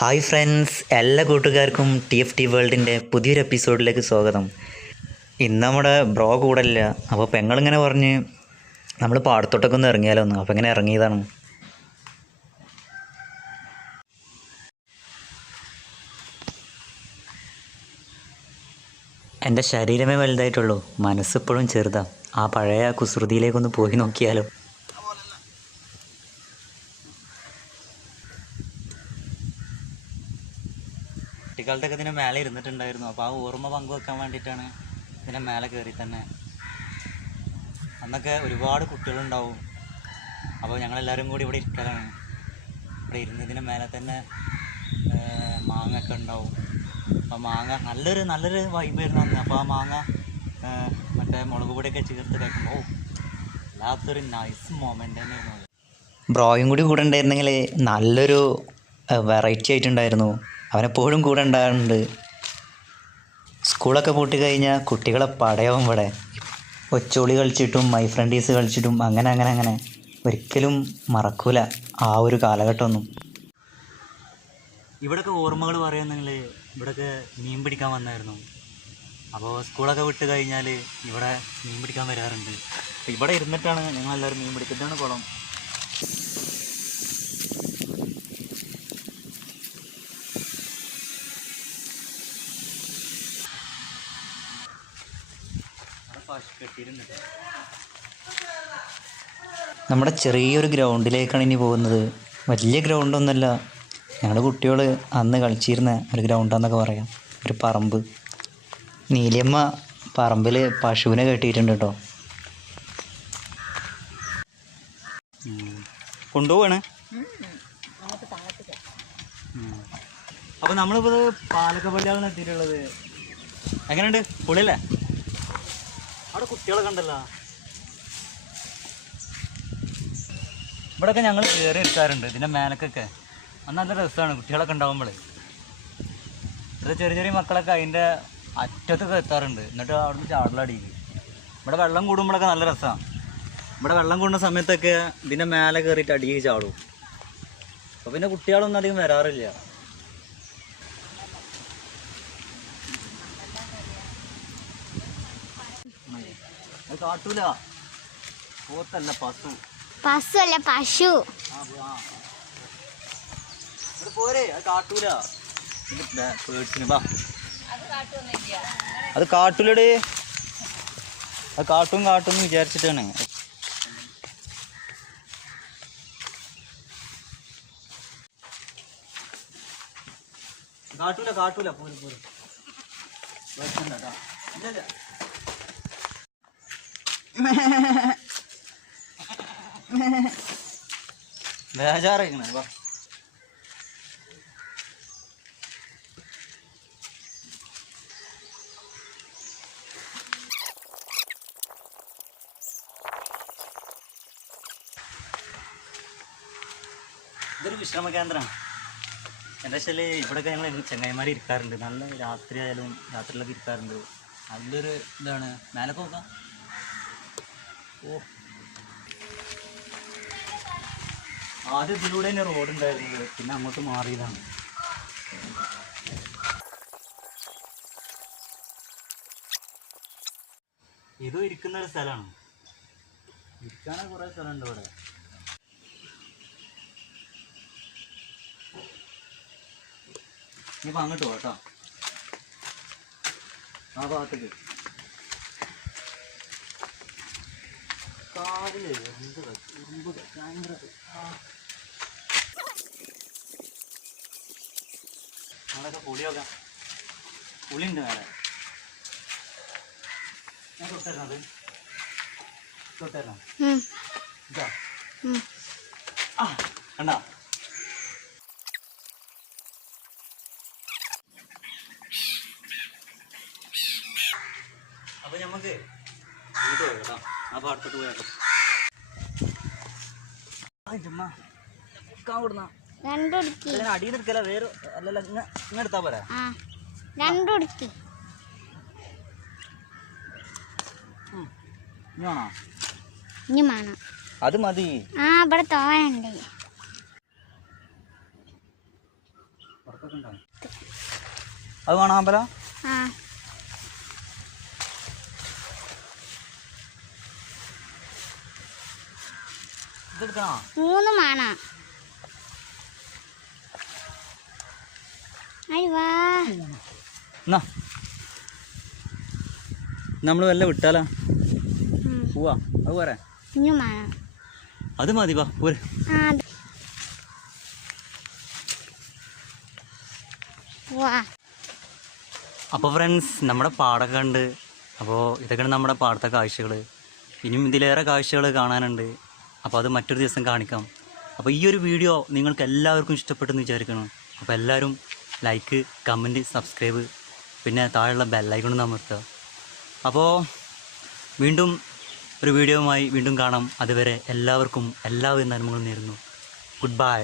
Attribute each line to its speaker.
Speaker 1: Hi friends എല്ലാ കൂട്ടുകാർക്കും T F T വേൾഡിന്റെ പുതിയൊരു എപ്പിസോഡിലേക്ക് സ്വാഗതം. ഇന്ന് നമ്മുടെ ബ്രോ കൂടല്ല അപ്പോൾ പെങ്ങളിങ്ങനെ പറഞ്ഞ് നമ്മൾ പാടത്തോട്ടൊക്കെ ഒന്ന് ഇറങ്ങിയാലോ ഒന്ന് അപ്പോൾ ഇങ്ങനെ ഇറങ്ങിയതാണ്? എന്റെ ശരീരമേ വലുതായിട്ടുള്ളൂ മനസ്സിപ്പോഴും ചെറുതാണ് ആ പഴയ കുസൃതിയിലേക്കൊന്ന് പോയി നോക്കിയാലോ. കുട്ടികളുടെ ഇതിന് മേലെ ഇരുന്നിട്ടുണ്ടായിരുന്നു. അപ്പോൾ ആ ഓർമ്മ പങ്കുവെക്കാൻ വേണ്ടിയിട്ടാണ് ഇതിന്റെ മേലെ കയറി തന്നെ. അന്നൊക്കെ ഒരുപാട് കുട്ടികളുണ്ടാവും. അപ്പോൾ ഞങ്ങളെല്ലാവരും കൂടി ഇവിടെ ഇരിക്കലാണ്. ഇവിടെ ഇരുന്നതിന് മേലെ തന്നെ മാങ്ങ ഒക്കെ ഉണ്ടാവും. അപ്പോൾ മാങ്ങ നല്ലൊരു നല്ലൊരു വൈബായിരുന്നു അന്ന്. അപ്പോൾ ആ മാങ്ങ മറ്റേ മുളക് പൊടിയൊക്കെ ചേർത്ത് കഴിക്കുമ്പോൾ വല്ലാത്തൊരു നൈസ് മൊമെന്റ് തന്നെയായിരുന്നു ബ്രോയും കൂടി കൂടെ ഉണ്ടായിരുന്നെങ്കിൽ നല്ലൊരു വെറൈറ്റി ആയിട്ടുണ്ടായിരുന്നു. അവനെപ്പോഴും കൂടെ ഉണ്ടാകുന്നുണ്ട് സ്കൂളൊക്കെ പൂട്ടി കഴിഞ്ഞാൽ കുട്ടികളെ പടയാവും ഇവിടെ. ഒച്ചോളി കളിച്ചിട്ടും മൈ ഫ്രണ്ടീസ് കളിച്ചിട്ടും അങ്ങനെ അങ്ങനെ അങ്ങനെ. ഒരിക്കലും മറക്കൂല ആ ഒരു കാലഘട്ടമൊന്നും. ഇവിടൊക്കെ ഓർമ്മകൾ പറയുന്നെങ്കിൽ ഇവിടൊക്കെ മീൻ പിടിക്കാൻ വന്നായിരുന്നു. അപ്പോൾ സ്കൂളൊക്കെ വിട്ട് കഴിഞ്ഞാൽ ഇവിടെ മീൻ പിടിക്കാൻ വരാറുണ്ട്. ഇവിടെ ഇരുന്നിട്ടാണ് ഞങ്ങളെല്ലാവരും മീൻ പിടിച്ചിട്ടാണ് കുളം. നമ്മുടെ ചെറിയൊരു ഗ്രൗണ്ടിലേക്കാണ് ഇനി പോകുന്നത്. വലിയ ഗ്രൗണ്ടൊന്നുമല്ല. ഞങ്ങളുടെ കുട്ടികൾ അന്ന് കളിച്ചിരുന്ന ഒരു ഗ്രൗണ്ടാന്നൊക്കെ പറയാം. ഒരു പറമ്പ്. നീലിയമ്മ പറമ്പിൽ പശുവിനെ കെട്ടിയിട്ടുണ്ട് കേട്ടോ. കൊണ്ടുപോവാണ്. അപ്പോൾ നമ്മളിപ്പോൾ പാലക്കപ്പള്ളിയാണ് എത്തിയിട്ടുള്ളത്. എങ്ങനെയുണ്ട്? പൊളിയല്ലേ? അവിടെ കുട്ടികളൊക്കെ ഉണ്ടല്ലോ ഇവിടെയൊക്കെ ഞങ്ങൾ കയറി എടുക്കാറുണ്ട് ഇതിന്റെ മേലക്കൊക്കെ. അന്ന് നല്ല രസമാണ് കുട്ടികളൊക്കെ ഉണ്ടാകുമ്പോൾ ഇത് ചെറിയ ചെറിയ മക്കളൊക്കെ അതിന്റെ അറ്റത്തൊക്കെ എത്താറുണ്ട്. എന്നിട്ട് അവിടുന്ന് ചാടലടിക്കും ഇവിടെ വെള്ളം കൂടുമ്പോഴൊക്കെ നല്ല രസമാണ് ഇവിടെ വെള്ളം കൂടുന്ന സമയത്തൊക്കെ ഇതിന്റെ മേലെ കയറിയിട്ട് അടിയിൽ ചാടും. അപ്പോൾ പിന്നെ കുട്ടികളൊന്നും അധികം വരാറില്ല അത് കാട്ടൂല. പോത്തല്ല പശു.
Speaker 2: പശു. അല്ല പശു.
Speaker 1: പോരെ അത് കാട്ടൂല. പേടിച്ചിന് വാ. അത് കാട്ടൂലടേ. അത് കാട്ടും കാട്ടും എന്ന് വിചാരിച്ചിട്ടാണ്. കാട്ടൂല കാട്ടൂല. പോര് പോര്. പേടിക്കണ്ട ഇല്ല, ഇല്ല. ബേജാറായിക്കണേ വാ. ഇതൊരു വിശ്രമ കേന്ദ്രമാണ് എന്താ വെച്ചാൽ ഇവിടെയൊക്കെ ഞങ്ങൾ ചെങ്ങായിമാർ ഇരിക്കാറുണ്ട്. നല്ല രാത്രി ആയാലും രാത്രിയിലൊക്കെ ഇരിക്കാറുണ്ട്. നല്ലൊരു ഇതാണ്. മേലൊക്കെ നോക്കാം. ആദ്യം ഇതിലൂടെ തന്നെ റോഡ് ഉണ്ടായിരുന്നത് പിന്നെ അങ്ങോട്ട് മാറിയതാണ്. ഇതും ഇരിക്കുന്ന ഒരു സ്ഥലമാണ്. ഇരിക്കാനേ കുറേ സ്ഥലമുണ്ട് ഇവിടെ. ഇനിയിപ്പോൾ അങ്ങോട്ട് പോട്ടോ ആ ഭാഗത്തേക്ക്. കാതിൽ എന്ത് ഉറുമ്പ് ഭയങ്കര ആ. അവിടെയൊക്കെ പുളിയൊക്കെ പുളിയുണ്ട് വേറെ ഞാൻ തൊട്ടരുന്നത് തൊട്ടരണം ഇതാ. ആ കണ്ടാ? അപ്പൊ ഞമ്മക്ക് ഇങ്ങോട്ട് പോയി കേട്ടോ. ആ പാടത്തോട്ട് അടിയിൽ എടുക്കല വേറെ അല്ലല്ല ഇങ്ങ ഇങ്ങ എടുത്താ പോരാ?
Speaker 2: രണ്ടുടുക്കി.
Speaker 1: അത് മതി.
Speaker 2: ആ ഇവിടെ തോനുണ്ട്
Speaker 1: അത് വേണം അമ്പലം?
Speaker 2: ആ. മൂന്ന് മാണ.
Speaker 1: നമ്മൾ വല്ല വിട്ടാലോ. പോവാ. അത് പോരെ? അത് മതി വാ പോരെ. അപ്പോൾ ഫ്രണ്ട്സ് നമ്മുടെ പാടൊക്കെ ഉണ്ട് അപ്പോൾ ഇതൊക്കെയാണ് നമ്മുടെ പാടത്തെ കാഴ്ചകൾ ഇനിയും ഇതിലേറെ കാഴ്ചകൾ കാണാനുണ്ട്. അപ്പോൾ അത് മറ്റൊരു ദിവസം കാണിക്കാം. അപ്പോൾ ഈ ഒരു വീഡിയോ നിങ്ങൾക്ക് എല്ലാവർക്കും ഇഷ്ടപ്പെട്ടെന്ന് വിചാരിക്കണം അപ്പോൾ എല്ലാവരും ലൈക്ക് കമന്റ് സബ്സ്ക്രൈബ് പിന്നെ താഴെയുള്ള ബെല്ലൈക്കണം അമർത്തുക. അപ്പോൾ വീണ്ടും ഒരു വീഡിയോയുമായി വീണ്ടും കാണാം. അതുവരെ എല്ലാവർക്കും എല്ലാവിധ നന്മകളും നേരുന്നു. Good bye